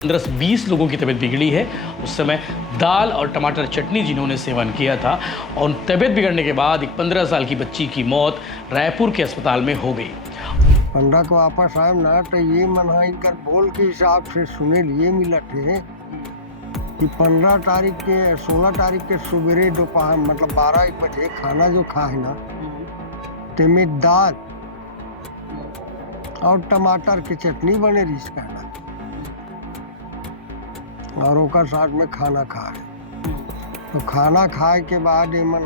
15 से 20 लोगों की तबीयत बिगड़ी है। उस समय दाल और टमाटर चटनी जिन्होंने सेवन किया था और तबीयत बिगड़ने के बाद एक 15 साल की बच्ची की मौत रायपुर के अस्पताल में हो गई। 15 को वापस आए ना तो ये मनाई कर बोल के हिसाब से सुने लिए मिला थे कि 15 तारीख के 16 तारीख के सवेरे दोपहर मतलब 12-1 बजे खाना जो खाए ना तेमें दाल और टमाटर की चटनी बने रही कहना और ओकर साथ में खाना खाए। तो खाना खाए के बाद मन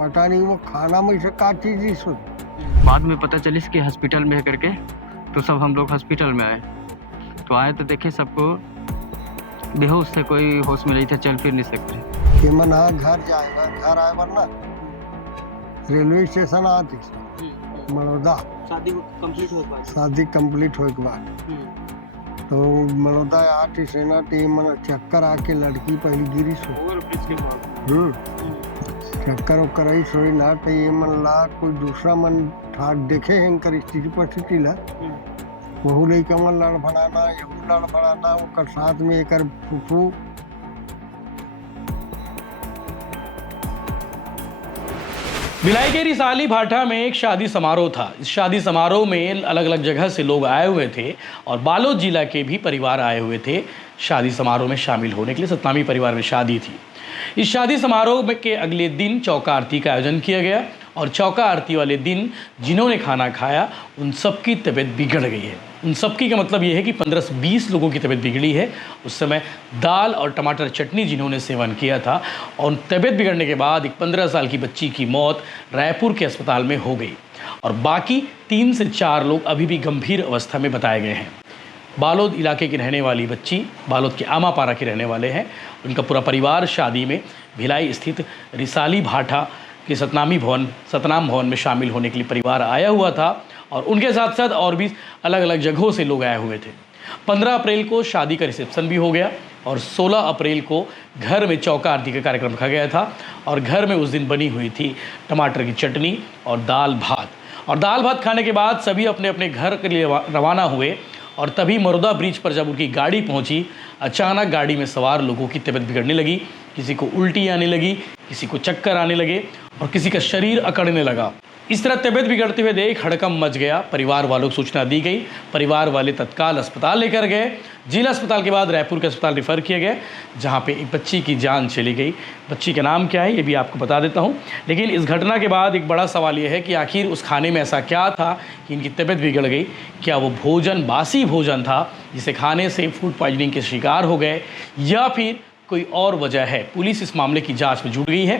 पता नहीं वो खाना में से का चीज सुन बाद में पता चलिस कि हॉस्पिटल में है करके, तो सब हम लोग हॉस्पिटल में आए। तो आए तो देखे सबको बेहोश थे, कोई होश में नहीं था, चल फिर नहीं सकते। कि मन घर जाएगा, घर आए वरना रेलवे स्टेशन आती मलौदा शादी कंप्लीट हो गई। शादी कंप्लीट हो के बाद तो मलौदा आती सेना टीम मन चक्कर आके लड़की पहली गिरी सो ओवर ब्रिज के बाद चक्कर उक्कर आई सोई ना तो ये मन ला कोई दूसरा मन ठाट देखे हैं कर स्थिति परिस्थिति ला वहू लइका मन लड़ फड़ाना यहू लड़ फड़ाना ओकर साथ में एक फूफू भिलाई के रिसाली भाठा में एक शादी समारोह था। इस शादी समारोह में अलग अलग जगह से लोग आए हुए थे और बालोद जिला के भी परिवार आए हुए थे शादी समारोह में शामिल होने के लिए। सतनामी परिवार में शादी थी। इस शादी समारोह के अगले दिन चौका आरती का आयोजन किया गया और चौका आरती वाले दिन जिन्होंने खाना खाया उन सबकी तबीयत बिगड़ गई है। उन सबकी का मतलब ये है कि 15 से 20 लोगों की तबीयत बिगड़ी है। उस समय दाल और टमाटर चटनी जिन्होंने सेवन किया था और तबीयत बिगड़ने के बाद एक 15 साल की बच्ची की मौत रायपुर के अस्पताल में हो गई और बाकी 3 से 4 लोग अभी भी गंभीर अवस्था में बताए गए हैं। बालोद इलाके की रहने वाली बच्ची बालोद के आमापारा के रहने वाले हैं। उनका पूरा परिवार शादी में भिलाई स्थित रिसाली भाठा के सतनाम भवन में शामिल होने के लिए परिवार आया हुआ था और उनके साथ साथ और भी अलग अलग जगहों से लोग आए हुए थे। 15 अप्रैल को शादी का रिसेप्शन भी हो गया और 16 अप्रैल को घर में चौका आरती का कार्यक्रम रखा गया था और घर में उस दिन बनी हुई थी टमाटर की चटनी और दाल भात। और दाल भात खाने के बाद सभी अपने अपने घर के लिए रवाना हुए और तभी मरुदा ब्रिज पर जब उनकी गाड़ी पहुंची, अचानक गाड़ी में सवार लोगों की तबीयत बिगड़ने लगी। किसी को उल्टी आने लगी, किसी को चक्कर आने लगे और किसी का शरीर अकड़ने लगा। इस तरह तबीयत बिगड़ते हुए देख हड़कंप मच गया। परिवार वालों को सूचना दी गई। परिवार वाले तत्काल अस्पताल लेकर गए। जिला अस्पताल के बाद रायपुर के अस्पताल रेफर किया गया, जहां पे एक बच्ची की जान चली गई। बच्ची का नाम क्या है ये भी आपको बता देता हूं। लेकिन इस घटना के बाद एक बड़ा सवाल ये है कि आखिर उस खाने में ऐसा क्या था कि इनकी तबीयत बिगड़ गई। क्या वो भोजन बासी भोजन था जिसे खाने से फूड पॉइजनिंग के शिकार हो गए या फिर कोई और वजह है? पुलिस इस मामले की जांच में जुट गई है।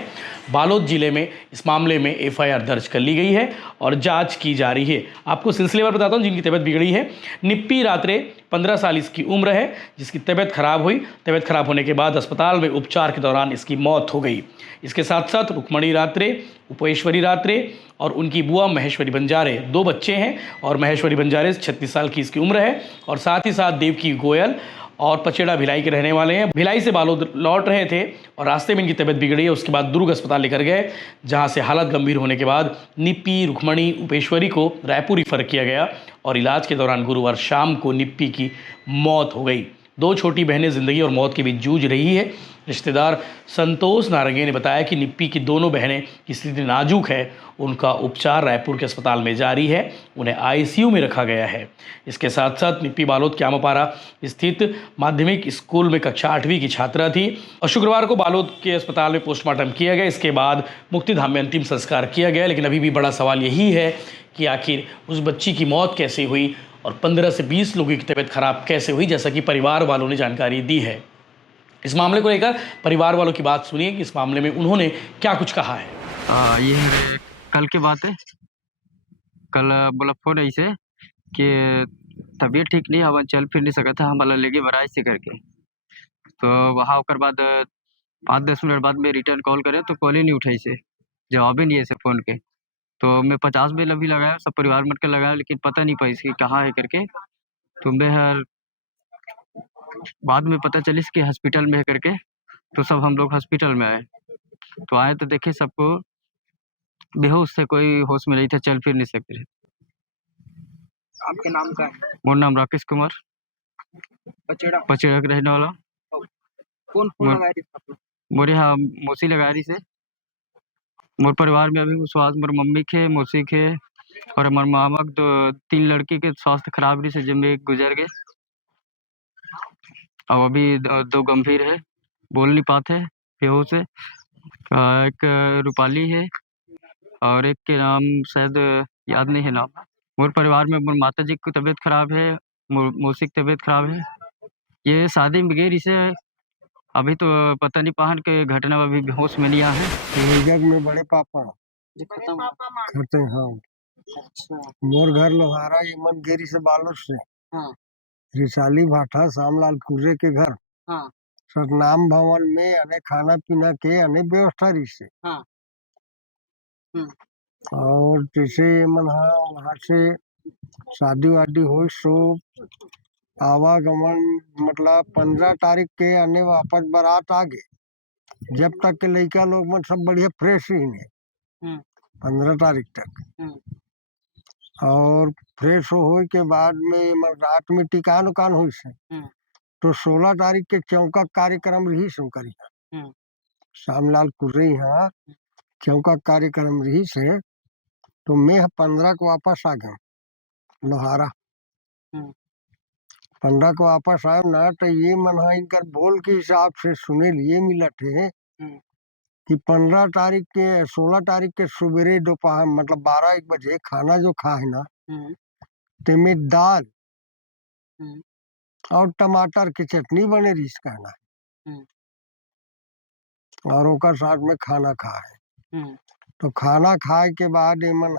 बालोद जिले में इस मामले में एफआईआर दर्ज कर ली गई है और जांच की जा रही है। आपको सिलसिलेवार बताता हूं जिनकी तबीयत बिगड़ी है। निप्पी रात्रे 15 साल इसकी उम्र है, जिसकी तबीयत खराब हुई। तबीयत खराब होने के बाद अस्पताल में उपचार के दौरान इसकी मौत हो गई। इसके साथ साथ रुक्मणी रात्रे, उपेश्वरी रात्रे और उनकी बुआ महेश्वरी बंजारे 2 बच्चे हैं और महेश्वरी बंजारे 36 साल की इसकी उम्र है और साथ ही साथ देवकी गोयल और पचेड़ा भिलाई के रहने वाले हैं। भिलाई से बालोद लौट रहे थे और रास्ते में इनकी तबीयत बिगड़ी है। उसके बाद दुर्ग अस्पताल लेकर गए, जहां से हालत गंभीर होने के बाद निप्पी, रुक्मणी, उपेश्वरी को रायपुर रिफर किया गया और इलाज के दौरान गुरुवार शाम को निप्पी की मौत हो गई। 2 छोटी बहनें जिंदगी और मौत के बीच जूझ रही है। रिश्तेदार संतोष नारंगे ने बताया कि निप्पी की दोनों बहनें की स्थिति नाजुक है। उनका उपचार रायपुर के अस्पताल में जारी है। उन्हें आईसीयू में रखा गया है। इसके साथ साथ निप्पी बालोद के आमापारा स्थित माध्यमिक स्कूल में कक्षा 8वीं की छात्रा थी और शुक्रवार को बालोद के अस्पताल में पोस्टमार्टम किया गया। इसके बाद मुक्तिधाम में अंतिम संस्कार किया गया। लेकिन अभी भी बड़ा सवाल यही है कि आखिर उस बच्ची की मौत कैसे हुई और 15 से 20 लोगों की तबीयत खराब कैसे हुई, जैसा कि परिवार वालों ने जानकारी दी है। इस मामले को लेकर परिवार वालों की बात सुनिए कि इस मामले में उन्होंने क्या कुछ कहा है। ये कल की बात है। कल बोला फोन ऐसे कि तबीयत ठीक नहीं, हवा चल फिर नहीं सका था, हम वाला लेके बराई से करके। तो वहाँ होकर बाद 5-10 मिनट बाद में रिटर्न कॉल करे तो कॉल ही नहीं उठाई से, जवाब ही नहीं है ऐसे फ़ोन के। तो मैं 50 बेल अभी लगाया, सब परिवार मिल कर लगाया, लेकिन पता नहीं पाई इसकी कहाँ है करके। तो मैं बाद में पता चली कि हॉस्पिटल में है करके, तो सब हम लोग हॉस्पिटल में आए। तो आए तो देखे सबको बेहोश थे, कोई होश में नहीं था, चल फिर नहीं सकते। आपके नाम का है? मोर नाम राकेश कुमार। पचेड़ा पचेड़ा के रहने वाला। कौन फोन मोर लगाए थे आपने? मोरे यहाँ मौसी लगा रही से। मोर परिवार में अभी स्वास्थ्य मोर मम्मी के मौसी के और हमारे मामा के दो 3 लड़की के स्वास्थ्य खराब रही से जिनमें एक गुजर गए और अभी 2 गंभीर है, बोल नहीं पाते, बेहोश है। एक रूपाली है और एक के नाम शायद याद नहीं है नाम। मोर परिवार में मोर माता जी की तबीयत खराब है, मोर मौसी की तबीयत खराब है। ये शादी में गई इसे अभी तो पता नहीं पाहन के घटना में अभी बेहोश में नहीं आ है। जग में बड़े पापा जो खत्म हुआ। करते हैं। हाँ, अच्छा। मोर घर लोहारा यमन गिरी से बालूर से हाँ रिसाली भाठा श्यामलाल कुर्रे के घर हाँ सतनाम भवन में अने खाना पीना के अनेक व्यवस्था रही से। हाँ। और जैसे मन वहाँ से शादी वादी हो सो आवागमन मतलब 15 तारीख के आने वापस बारात आ गए। जब तक के लड़का लोग मन सब बढ़िया फ्रेश ही ने हम्म 15 तारीख तक। हम्म और फ्रेश हो के बाद में रात में टिकान उकान हुई से हम्म तो 16 तारीख के चौका कार्यक्रम रही सो करी हम्म श्यामलाल कुर्रे यहाँ चौका कार्यक्रम रही से। तो मैं 15 को वापस आ गया लोहारा। हम्म 15 को वापस आए ना तो ये मन इनकर बोल के हिसाब से सुने लिए मिलत है हम्म कि 15 तारीख के 16 तारीख के सवेरे दोपहर मतलब 12-1 बजे खाना जो खा है ना हम्म तेमें दाल हम्म और टमाटर की चटनी बने रही कहना हम्म और ओकर साथ में खाना खाए। हम्म तो खाना खाए के बाद ये मन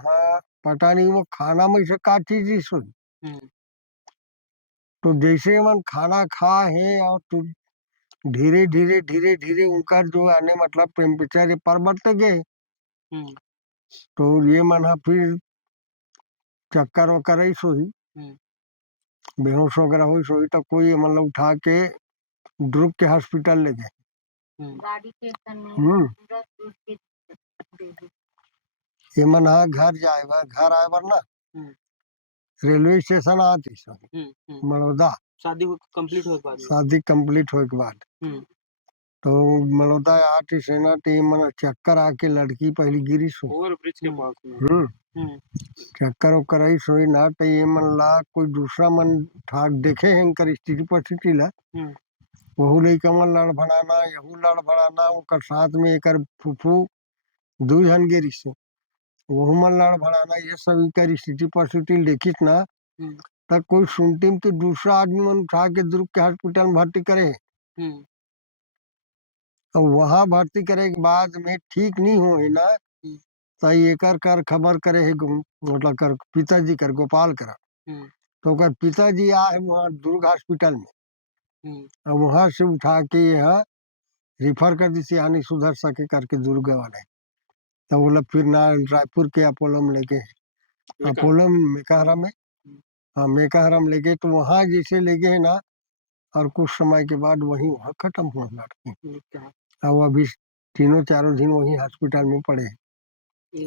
पता नहीं वो खाना में से का चीज ही सुन। हम्म तो जैसे मन खाना खा है और तो धीरे धीरे धीरे धीरे उनका जो आने मतलब टेम्परेचर ये पर बढ़ते गए। हम्म तो ये मन फिर चक्कर वक्कर ही सोई हम्म बेहोश वगैरह हुई सोई तो कोई मतलब उठा के दुर्ग के हॉस्पिटल ले गए। हम्म ये मन घर जाए घर आए बर ना हम्म रेलवे स्टेशन आती सोई हम्म। बड़ौदा शादी कंप्लीट होने के बाद में। शादी कंप्लीट होने के बाद हम्म तो बड़ौदा आती से ना तो ये मन चक्कर आके लड़की पहली गिरी सो। ओवर ब्रिज के पास में। हम्म चक्कर वक्कर आई सोई ना तो ये मन ला कोई दूसरा मन ठाक देखे हैं इनकर स्थिति परिस्थिति ला हम्म वहू लइका मन लड़भड़ाना यहू लड़भड़ाना ओकर साथ में एकर फूफू 2 जन गिरी से वहू मन लड़भड़ाना ये सब इनकर स्थिति परिस्थिति देखिस ना हम्म तब कोई सुनती में कि दूसरा आदमी मन उठा के दुर्ग के हॉस्पिटल में भर्ती करे। हम्म और वहाँ भर्ती करे के बाद में ठीक नहीं हो है ना तो एकर कर खबर करे है मतलब कर पिताजी कर गोपाल कर हम्म तो ओकर पिताजी आए वहाँ दुर्ग हॉस्पिटल में हम्म और वहाँ से उठा के यहाँ रिफर कर दी से यहाँ नहीं सुधर सके करके दुर्ग वाले। तो बोला फिर ना रायपुर के अपोलो में लेके अपोलो मेकाहारा में हाँ मेकाहारा ले गए तो वहाँ जैसे ले गए ना और कुछ समय के बाद वहीं वहाँ खत्म हुआ लड़की। और अभी 3-4 दिन वहीं हॉस्पिटल में पड़े हैं।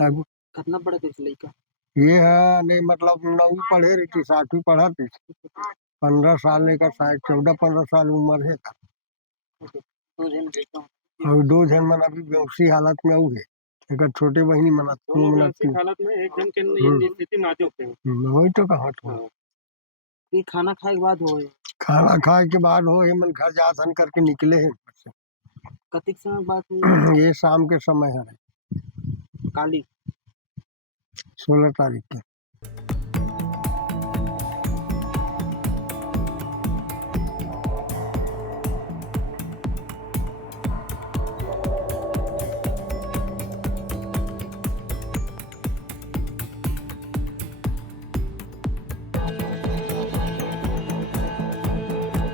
अब कितना बड़ा था लड़का? ये है नहीं मतलब 9वीं पढ़े रही थी 7वीं पढ़ा थी 15 साल लेकर शायद 14-15 साल उम्र है का। दो जन लड़का और 2 जन मन अभी बेहोशी हालत में हुए एक छोटे बहनी मना हालत में एक जन के स्थिति नाजुक है। वही तो कहा तो ये खाना खाए के बाद हो खाना खाए के बाद हो ये मन घर जासन करके निकले हैं कतिक समय बाद हुई? ये शाम के समय है काली 16 तारीख के।